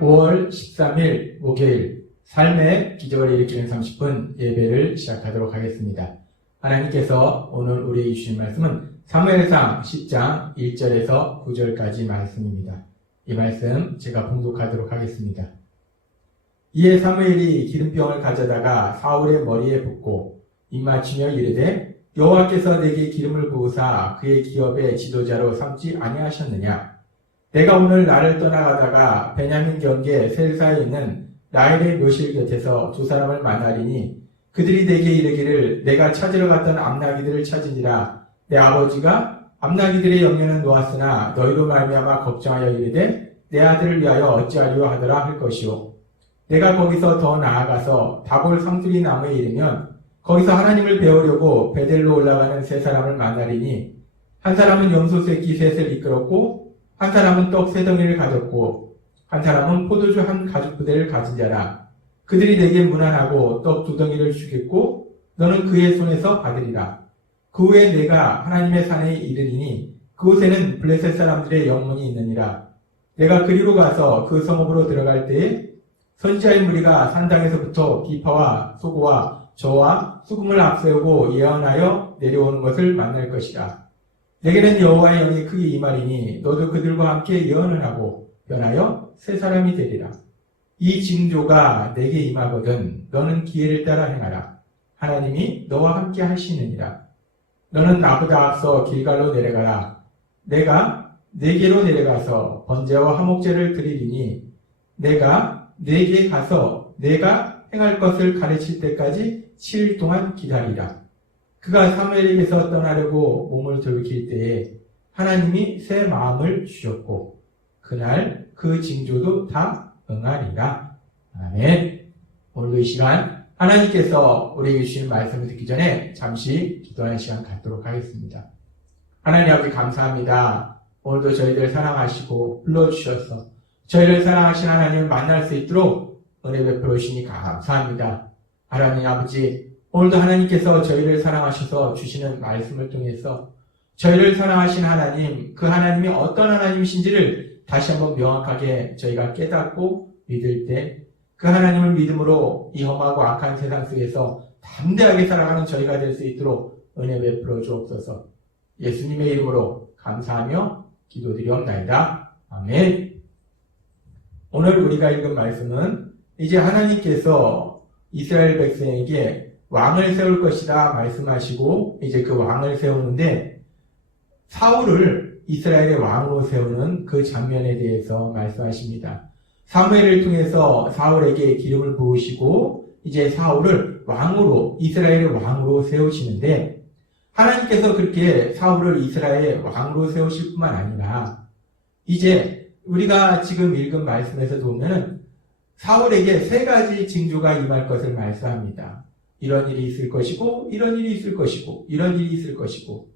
5월 13일 목요일 삶의 기적을 일으키는 30분 예배를 시작하도록 하겠습니다. 하나님께서 오늘 우리에게 주신 말씀은 사무엘상 10장 1절에서 9절까지 말씀입니다. 이 말씀 제가 봉독하도록 하겠습니다. 이에 사무엘이 기름병을 가져다가 사울의 머리에 붓고 입맞추며 이르되 여호와께서 내게 기름을 부으사 그의 기업의 지도자로 삼지 아니하셨느냐? 내가 오늘 나를 떠나가다가 베냐민 경계 셀사에 있는 라헬의 묘실 곁에서 두 사람을 만나리니 그들이 내게 이르기를 내가 찾으러 갔던 암나기들을 찾으니라. 내 아버지가 암나기들의 영년은 놓았으나 너희로 말미암아 걱정하여 이르되 내 아들을 위하여 어찌하리요 하더라 할 것이요. 내가 거기서 더 나아가서 다볼 상수리 나무에 이르면 거기서 하나님을 배우려고 베델로 올라가는 세 사람을 만나리니 한 사람은 염소 새끼 셋을 이끌었고 한 사람은 떡 세 덩이를 가졌고 한 사람은 포도주 한 가죽부대를 가진 자라. 그들이 내게 무난하고 떡 두 덩이를 주겠고 너는 그의 손에서 받으리라. 그 후에 내가 하나님의 산에 이르리니 그곳에는 블레셋 사람들의 영문이 있느니라. 내가 그리로 가서 그 성읍으로 들어갈 때에 선지자의 무리가 산당에서부터 비파와 소고와 저와 수금을 앞세우고 예언하여 내려오는 것을 만날 것이라. 내게는 여호와의 영이 크게 임하리니 너도 그들과 함께 예언을 하고 변하여 새 사람이 되리라. 이 징조가 내게 임하거든 너는 기회를 따라 행하라. 하나님이 너와 함께 하시느니라. 너는 나보다 앞서 길갈로 내려가라. 내가 네게로 내려가서 번제와 화목제를 드리리니 내가 네게 가서 내가 행할 것을 가르칠 때까지 7일 동안 기다리라. 그가 사무엘에게서 떠나려고 몸을 돌이킬 때에 하나님이 새 마음을 주셨고 그날 그 징조도 다 응하리라. 아멘. 오늘도 이 시간 하나님께서 우리에게 주신 말씀을 듣기 전에 잠시 기도하는 시간 갖도록 하겠습니다. 하나님 아버지 감사합니다. 오늘도 저희들 사랑하시고 불러주셔서 저희를 사랑하신 하나님을 만날 수 있도록 은혜 베풀어 주시니 감사합니다. 하나님 아버지 오늘도 하나님께서 저희를 사랑하셔서 주시는 말씀을 통해서 저희를 사랑하신 하나님, 그 하나님이 어떤 하나님이신지를 다시 한번 명확하게 저희가 깨닫고 믿을 때 그 하나님을 믿음으로 이 험하고 악한 세상 속에서 담대하게 살아가는 저희가 될 수 있도록 은혜 베풀어 주옵소서. 예수님의 이름으로 감사하며 기도드리옵나이다. 아멘. 오늘 우리가 읽은 말씀은 이제 하나님께서 이스라엘 백성에게 왕을 세울 것이다 말씀하시고 이제 그 왕을 세우는데 사울을 이스라엘의 왕으로 세우는 그 장면에 대해서 말씀하십니다. 사무엘을 통해서 사울에게 기름을 부으시고 이제 사울을 왕으로 이스라엘의 왕으로 세우시는데 하나님께서 그렇게 사울을 이스라엘의 왕으로 세우실 뿐만 아니라 이제 우리가 지금 읽은 말씀에서 보면은 사울에게 세 가지 징조가 임할 것을 말씀합니다. 이런 일이 있을 것이고 이런 일이 있을 것이고 이런 일이 있을 것이고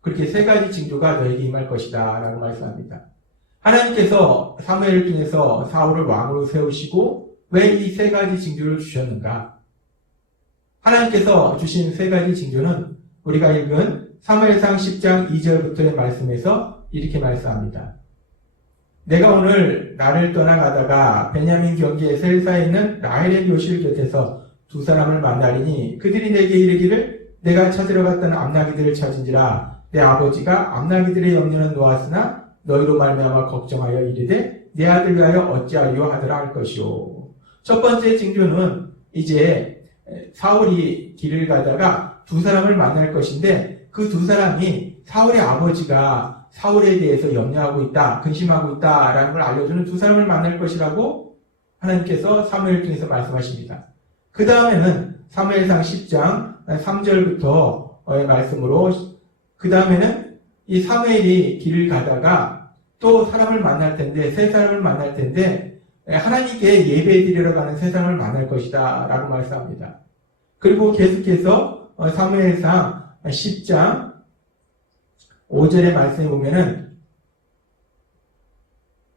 그렇게 세 가지 징조가 너에게 임할 것이다 라고 말씀합니다. 하나님께서 사무엘을 통해서 사울을 왕으로 세우시고 왜 이 세 가지 징조를 주셨는가? 하나님께서 주신 세 가지 징조는 우리가 읽은 사무엘상 10장 2절부터의 말씀에서 이렇게 말씀합니다. 내가 오늘 나를 떠나가다가 베냐민 경계 셀사에 있는 라헬의 묘실 곁에서 두 사람을 만나리니 그들이 내게 이르기를 내가 찾으러 갔던 암나기들을 찾은지라. 내 아버지가 암나기들의 영년은 놓았으나 너희로 말미암아 걱정하여 이르되 내 아들 위하여 어찌하리요 하더라 할 것이요. 첫 번째 징조는 이제 사울이 길을 가다가 두 사람을 만날 것인데 그 두 사람이 사울의 아버지가 사울에 대해서 염려하고 있다, 근심하고 있다라는 걸 알려주는 두 사람을 만날 것이라고 하나님께서 사무엘을 통해서 말씀하십니다. 그 다음에는 사무엘상 10장 3절부터의 말씀으로 그 다음에는 이 사무엘이 길을 가다가 또 사람을 만날 텐데 세 사람을 만날 텐데 하나님께 예배드리러 가는 세 사람을 만날 것이다 라고 말씀합니다. 그리고 계속해서 사무엘상 10장 5절의 말씀에 보면은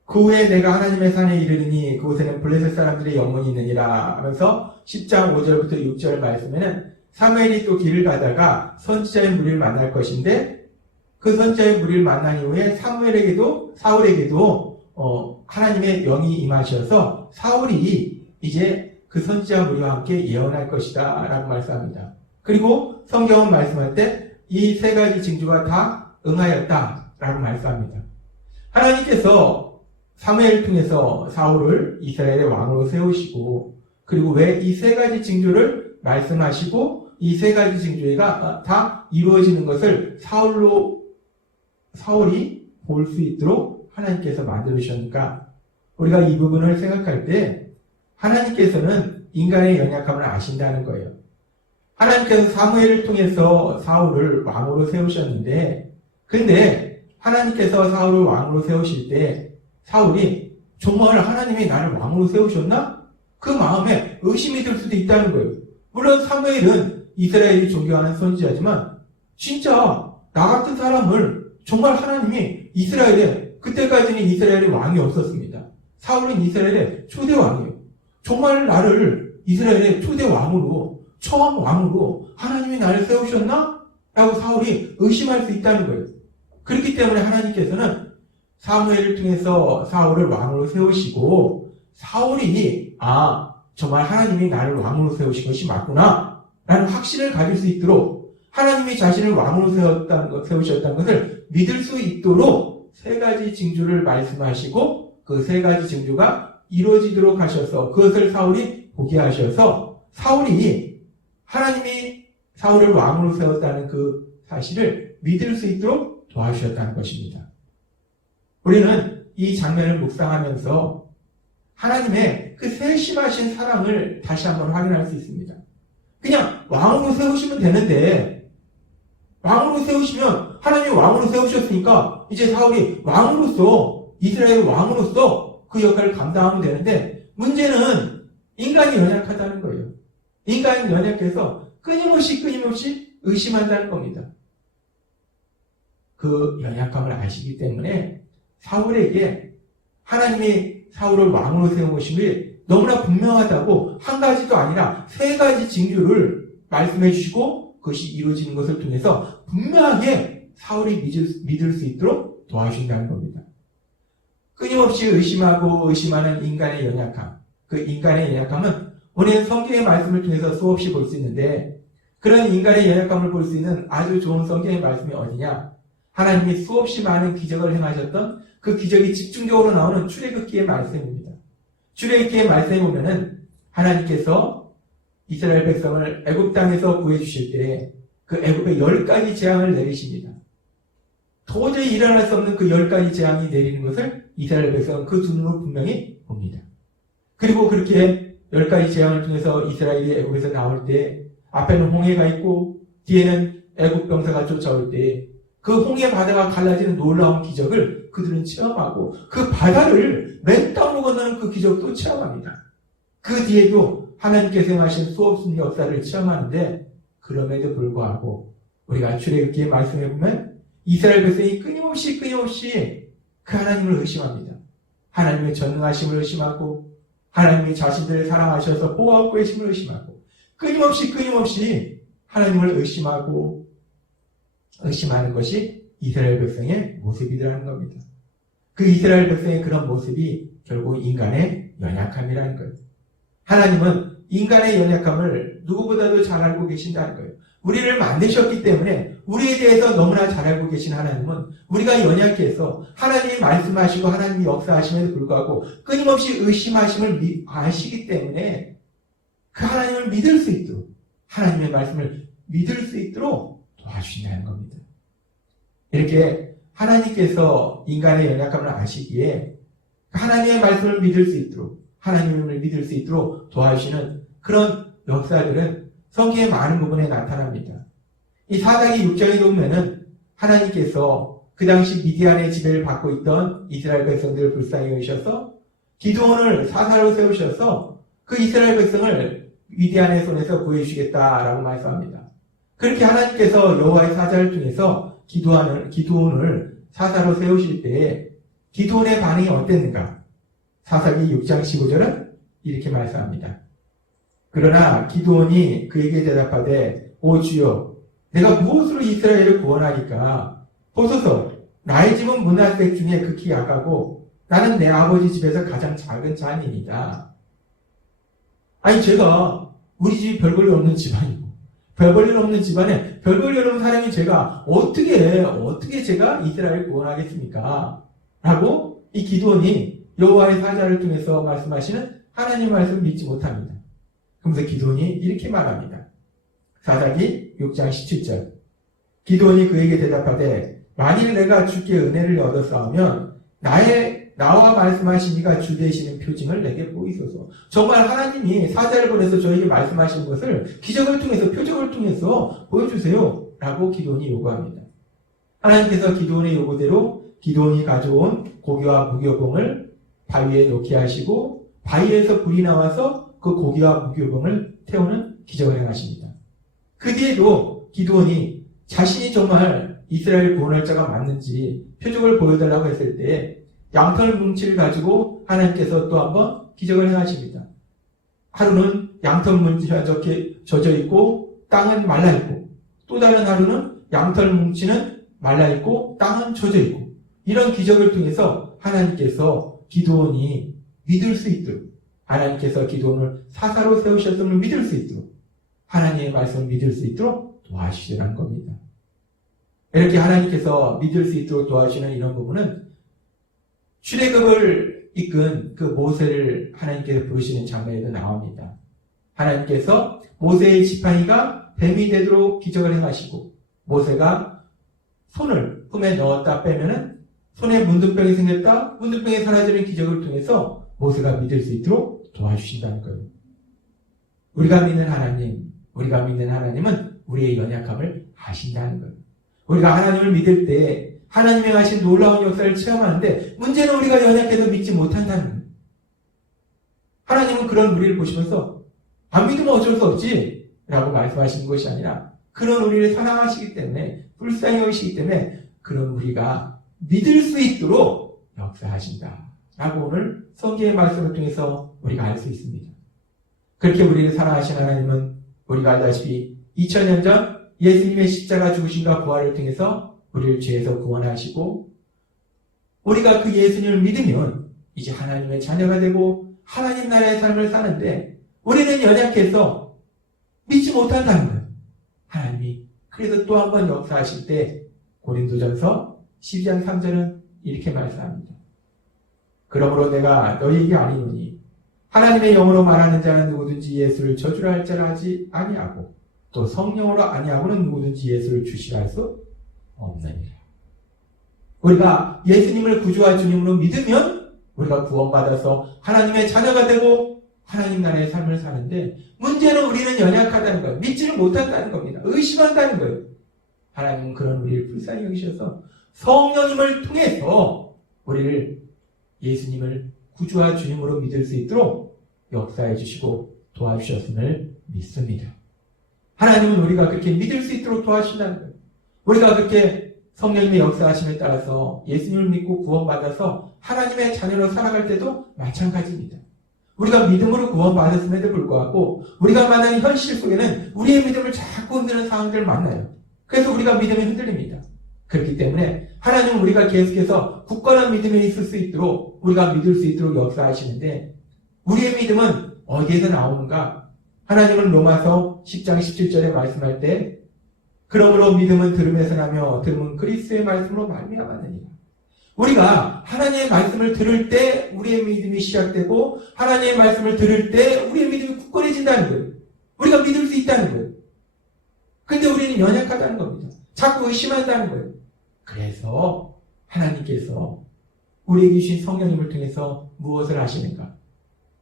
그 후에 내가 하나님의 산에 이르리니 그곳에는 블레셋 사람들의 영문이 있느니라 하면서 10장 5절부터 6절 말씀에는 사무엘이 또 길을 가다가 선지자의 무리를 만날 것인데 그 선지자의 무리를 만난 이후에 사울에게도 하나님의 영이 임하셔서 사울이 이제 그 선지자 무리와 함께 예언할 것이다 라고 말씀합니다. 그리고 성경은 말씀할 때 이 세 가지 징조가 다 응하였다 라고 말씀합니다. 하나님께서 사무엘을 통해서 사울을 이스라엘의 왕으로 세우시고, 그리고 왜 이 세 가지 징조를 말씀하시고 이 세 가지 징조가 다 이루어지는 것을 사울이 볼 수 있도록 하나님께서 만들으셨는가? 우리가 이 부분을 생각할 때 하나님께서는 인간의 연약함을 아신다는 거예요. 하나님께서 사무엘을 통해서 사울을 왕으로 세우셨는데, 근데 하나님께서 사울을 왕으로 세우실 때 사울이 정말 하나님이 나를 왕으로 세우셨나? 그 마음에 의심이 들 수도 있다는 거예요. 물론 사무엘은 이스라엘이 존경하는 선지자지만 진짜 나 같은 사람을 정말 하나님이 그때까지는 이스라엘의 왕이 없었습니다. 사울은 이스라엘의 초대 왕이에요. 정말 나를 이스라엘의 초대 왕으로, 처음 왕으로 하나님이 나를 세우셨나? 라고 사울이 의심할 수 있다는 거예요. 그렇기 때문에 하나님께서는 사무엘을 통해서 사울을 왕으로 세우시고, 사울이 정말 하나님이 나를 왕으로 세우신 것이 맞구나 라는 확신을 가질 수 있도록, 하나님이 자신을 왕으로 세우셨다는 것을 믿을 수 있도록 세 가지 징조를 말씀하시고, 그 세 가지 징조가 이루어지도록 하셔서 그것을 사울이 보게 하셔서 사울이 하나님이 사울을 왕으로 세웠다는 그 사실을 믿을 수 있도록 도와주셨다는 것입니다. 우리는 이 장면을 묵상하면서 하나님의 그 세심하신 사랑을 다시 한번 확인할 수 있습니다. 그냥 왕으로 세우시면 되는데, 왕으로 세우시면 하나님이 왕으로 세우셨으니까 이제 사울이 왕으로서, 이스라엘 왕으로서 그 역할을 감당하면 되는데, 문제는 인간이 연약하다는 거예요. 인간이 연약해서 끊임없이 의심한다는 겁니다. 그 연약함을 아시기 때문에 사울에게 하나님이 사울을 왕으로 세운 것이 너무나 분명하다고 한 가지도 아니라 세 가지 징조를 말씀해 주시고 그것이 이루어지는 것을 통해서 분명하게 사울이 믿을 수 있도록 도와주신다는 겁니다. 끊임없이 의심하는 인간의 연약함, 그 인간의 연약함은 오늘 성경의 말씀을 통해서 수없이 볼 수 있는데, 그런 인간의 연약함을 볼 수 있는 아주 좋은 성경의 말씀이 어디냐? 하나님이 수없이 많은 기적을 행하셨던 그 기적이 집중적으로 나오는 출애굽기의 말씀입니다. 출애굽기의 말씀에 보면은 하나님께서 이스라엘 백성을 애굽 땅에서 구해 주실 때 그 애굽에 10가지 재앙을 내리십니다. 도저히 일어날 수 없는 그 10가지 재앙이 내리는 것을 이스라엘 백성은 그 두 눈으로 분명히 봅니다. 그리고 그렇게 10가지 재앙을 통해서 이스라엘이 애굽에서 나올 때 앞에는 홍해가 있고 뒤에는 애굽 병사가 쫓아올 때 그 홍해 바다가 갈라지는 놀라운 기적을 그들은 체험하고, 그 바다를 맨땅으로 건너는 그 기적도 체험합니다. 그 뒤에도 하나님께서 행하신 수없은 역사를 체험하는데, 그럼에도 불구하고 우리가 출애굽기의 말씀에 보면 이스라엘 백성이 끊임없이 그 하나님을 의심합니다. 하나님의 전능하심을 의심하고, 하나님이 자신들을 사랑하셔서 보호하고 계심을 의심하고, 끊임없이 하나님을 의심하는 것이 이스라엘 백성의 모습이라는 겁니다. 그 이스라엘 백성의 그런 모습이 결국 인간의 연약함이라는 거예요. 하나님은 인간의 연약함을 누구보다도 잘 알고 계신다는 거예요. 우리를 만드셨기 때문에 우리에 대해서 너무나 잘 알고 계신 하나님은 우리가 연약해서 하나님이 말씀하시고 하나님이 역사하심에도 불구하고 끊임없이 의심하심을 아시기 때문에 그 하나님을 믿을 수 있도록, 하나님의 말씀을 믿을 수 있도록 도와주신다는 겁니다. 이렇게 하나님께서 인간의 연약함을 아시기에 하나님의 말씀을 믿을 수 있도록, 하나님을 믿을 수 있도록 도와주시는 그런 역사들은 성경의 많은 부분에 나타납니다. 이 사사기 6장에 보면은 하나님께서 그 당시 미디안의 지배를 받고 있던 이스라엘 백성들을 불쌍히 여기셔서 기드온을 사사로 세우셔서 그 이스라엘 백성을 미디안의 손에서 구해주시겠다라고 말씀합니다. 그렇게 하나님께서 여호와의 사자를 통해서 기드온을 사사로 세우실 때에 기드온의 반응이 어땠는가? 사사기 6장 15절은 이렇게 말씀합니다. 그러나 기드온이 그에게 대답하되, 오 주여, 내가 무엇으로 이스라엘을 구원하리까? 보소서, 나의 집은 므낫색 중에 극히 약하고 나는 내 아버지 집에서 가장 작은 자녀입니다. 아니, 제가 우리 집이 별 볼 일 없는 집안이고, 별 볼 일 없는 집안에 별 볼 일 없는 사람이 제가 어떻게 제가 이스라엘을 구원하겠습니까? 라고 이 기드온이 여호와의 사자를 통해서 말씀하시는 하나님의 말씀을 믿지 못합니다. 그러면서 기드온이 이렇게 말합니다. 사사기 6장 17절. 기드온이 그에게 대답하되 만일 내가 주께 은혜를 얻었사오면 나와 말씀하신 이가 주 되시는 표징을 내게 보이소서. 정말 하나님이 사자를 보내서 저에게 말씀하신 것을 기적을 통해서 표적을 통해서 보여주세요. 라고 기드온이 요구합니다. 하나님께서 기드온의 요구대로 기드온이 가져온 고기와 무교봉을 바위에 놓게 하시고 바위에서 불이 나와서 그 고기와 무교봉을 태우는 기적을 행하십니다. 그 뒤에도 기드온이 자신이 정말 이스라엘 구원할 자가 맞는지 표적을 보여달라고 했을 때 양털 뭉치를 가지고 하나님께서 또 한번 기적을 행하십니다. 하루는 양털 뭉치가 젖어 있고 땅은 말라 있고, 또 다른 하루는 양털 뭉치는 말라 있고 땅은 젖어 있고, 이런 기적을 통해서 하나님께서 기드온이 믿을 수 있도록, 하나님께서 기드온을 사사로 세우셨음을 믿을 수 있도록, 하나님의 말씀을 믿을 수 있도록 도와주시라는 겁니다. 이렇게 하나님께서 믿을 수 있도록 도와주시는 이런 부분은 출애굽을 이끈 그 모세를 하나님께서 부르시는 장면에도 나옵니다. 하나님께서 모세의 지팡이가 뱀이 되도록 기적을 행하시고, 모세가 손을 품에 넣었다 빼면은 손에 문둥병이 생겼다, 문둥병이 사라지는 기적을 통해서 모세가 믿을 수 있도록 도와주신다는 거예요. 우리가 믿는 하나님은 우리의 연약함을 아신다는 거예요. 우리가 하나님을 믿을 때 하나님의 하신 놀라운 역사를 체험하는데 문제는 우리가 연약해서 믿지 못한다는 거예요. 하나님은 그런 우리를 보시면서 안 믿으면 어쩔 수 없지 라고 말씀하시는 것이 아니라, 그런 우리를 사랑하시기 때문에, 불쌍히 여기시기 때문에 그런 우리가 믿을 수 있도록 역사하신다 라고 오늘 성경의 말씀을 통해서 우리가 알 수 있습니다. 그렇게 우리를 사랑하신 하나님은 우리가 알다시피 2000년 전 예수님의 십자가 죽으심과 부활을 통해서 우리를 죄에서 구원하시고, 우리가 그 예수님을 믿으면 이제 하나님의 자녀가 되고 하나님 나라의 삶을 사는데, 우리는 연약해서 믿지 못한다는 거예요. 하나님이 그래서 또 한 번 역사하실 때 고린도전서 12장 3절은 이렇게 말씀합니다. 그러므로 내가 너희에게 아니노니 하나님의 영으로 말하는 자는 누구든지 예수를 저주라 할 자라 하지 아니하고, 또 성령으로 아니하고는 누구든지 예수를 주시라 할 수 없느니라. 우리가 예수님을 구주와 주님으로 믿으면 우리가 구원받아서 하나님의 자녀가 되고 하나님 나라의 삶을 사는데, 문제는 우리는 연약하다는 거예요. 믿지를 못한다는 겁니다. 의심한다는 거예요. 하나님은 그런 우리를 불쌍히 여기셔서 성령님을 통해서 우리를 예수님을 구주와 주님으로 믿을 수 있도록 역사해 주시고 도와주셨음을 믿습니다. 하나님은 우리가 그렇게 믿을 수 있도록 도와주신다는 거예요. 우리가 그렇게 성령님의 역사하심에 따라서 예수님을 믿고 구원받아서 하나님의 자녀로 살아갈 때도 마찬가지입니다. 우리가 믿음으로 구원받았음에도 불구하고 우리가 만나는 현실 속에는 우리의 믿음을 자꾸 흔드는 상황들을 만나요. 그래서 우리가 믿음이 흔들립니다. 그렇기 때문에 하나님은 우리가 계속해서 굳건한 믿음이 있을 수 있도록, 우리가 믿을 수 있도록 역사하시는데, 우리의 믿음은 어디에서 나오는가? 하나님은 로마서 10장 17절에 말씀할 때, 그러므로 믿음은 들음에서 나며 들음은 그리스도의 말씀으로 말미암았느니라. 우리가 하나님의 말씀을 들을 때 우리의 믿음이 시작되고, 하나님의 말씀을 들을 때 우리의 믿음이 굳건해진다는 거예요. 우리가 믿을 수 있다는 거예요. 근데 우리는 연약하다는 겁니다. 자꾸 의심한다는 거예요. 그래서 하나님께서 우리에게 주신 성령님을 통해서 무엇을 하시는가?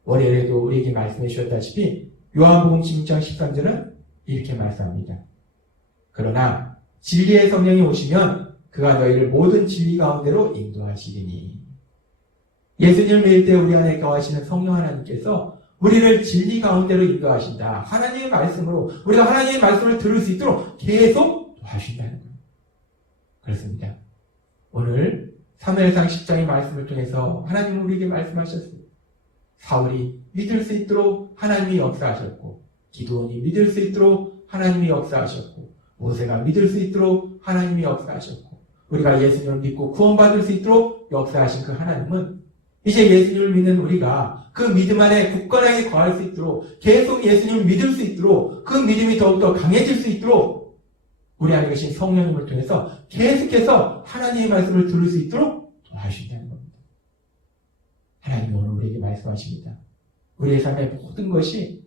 월요일에도 우리에게 말씀해 주셨다시피 요한복음 16장 13절은 이렇게 말씀합니다. 그러나 진리의 성령이 오시면 그가 너희를 모든 진리 가운데로 인도하시리니. 예수님을 믿을 때 우리 안에 거하시는 성령 하나님께서 우리를 진리 가운데로 인도하신다. 하나님의 말씀으로 우리가 하나님의 말씀을 들을 수 있도록 계속 도와주신다는 거예요. 그렇습니다. 오늘 사무엘상 10장의 말씀을 통해서 하나님은 우리에게 말씀하셨습니다. 사울이 믿을 수 있도록 하나님이 역사하셨고, 기드온이 믿을 수 있도록 하나님이 역사하셨고, 모세가 믿을 수 있도록 하나님이 역사하셨고, 우리가 예수님을 믿고 구원받을 수 있도록 역사하신 그 하나님은 이제 예수님을 믿는 우리가 그 믿음 안에 굳건하게 거할 수 있도록 계속 예수님을 믿을 수 있도록 그 믿음이 더욱더 강해질 수 있도록 우리 안에 계신 성령님을 통해서 계속해서 하나님의 말씀을 들을 수 있도록 도와주신다는 겁니다. 하나님이 오늘 우리에게 말씀하십니다. 우리의 삶의 모든 것이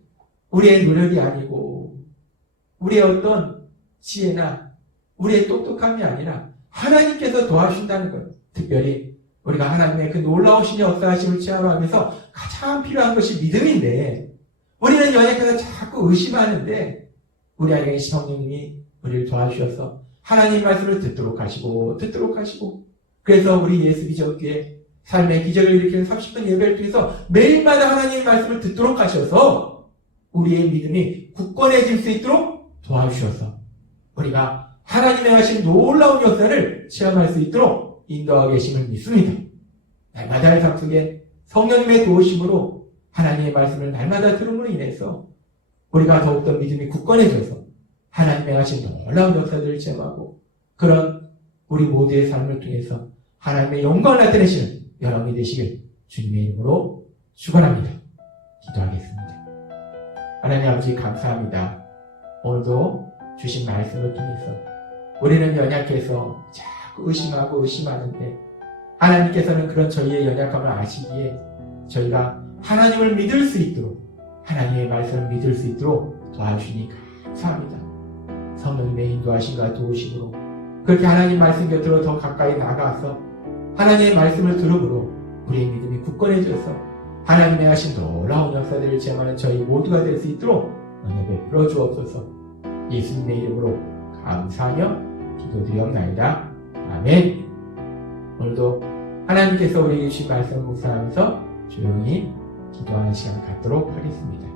우리의 노력이 아니고 우리의 어떤 지혜나 우리의 똑똑함이 아니라 하나님께서 도와주신다는 거예요. 특별히 우리가 하나님의 그 놀라우신 역사하심을 체험하면서 가장 필요한 것이 믿음인데 우리는 연약해서 자꾸 의심하는데 우리 안에 계신 성령님이 우리를 도와주셔서 하나님 말씀을 듣도록 하시고 그래서 우리 예수 기적교회 삶의 기적을 일으키는 30분 예배를 통해서 매일마다 하나님의 말씀을 듣도록 하셔서 우리의 믿음이 굳건해질 수 있도록 도와주셔서 우리가 하나님의 하신 놀라운 역사를 체험할 수 있도록 인도하고 계심을 믿습니다. 날마다의 삶 속에 성령님의 도우심으로 하나님의 말씀을 날마다 들음으로 인해서 우리가 더욱더 믿음이 굳건해져서 하나님의 하신 놀라운 역사들을 체험하고 그런 우리 모두의 삶을 통해서 하나님의 영광을 나타내시는 여러분이 되시길 주님의 이름으로 축원합니다. 기도하겠습니다. 하나님 아버지 감사합니다. 오늘도 주신 말씀을 통해서 우리는 연약해서 자꾸 의심하고 의심하는데 하나님께서는 그런 저희의 연약함을 아시기에 저희가 하나님을 믿을 수 있도록 하나님의 말씀을 믿을 수 있도록 도와주시니 감사합니다. 성령님의 인도하심과 도우심으로 그렇게 하나님 말씀 곁으로 더 가까이 나가서 하나님의 말씀을 들음으로 우리의 믿음이 굳건해져서 하나님의 하신 놀라운 역사들을 체험하는 저희 모두가 될 수 있도록 은혜 베풀어 주옵소서. 예수님의 이름으로 감사하며 기도드리옵나이다. 아멘. 오늘도 하나님께서 우리에게 주신 말씀을 묵상하면서 조용히 기도하는 시간 갖도록 하겠습니다.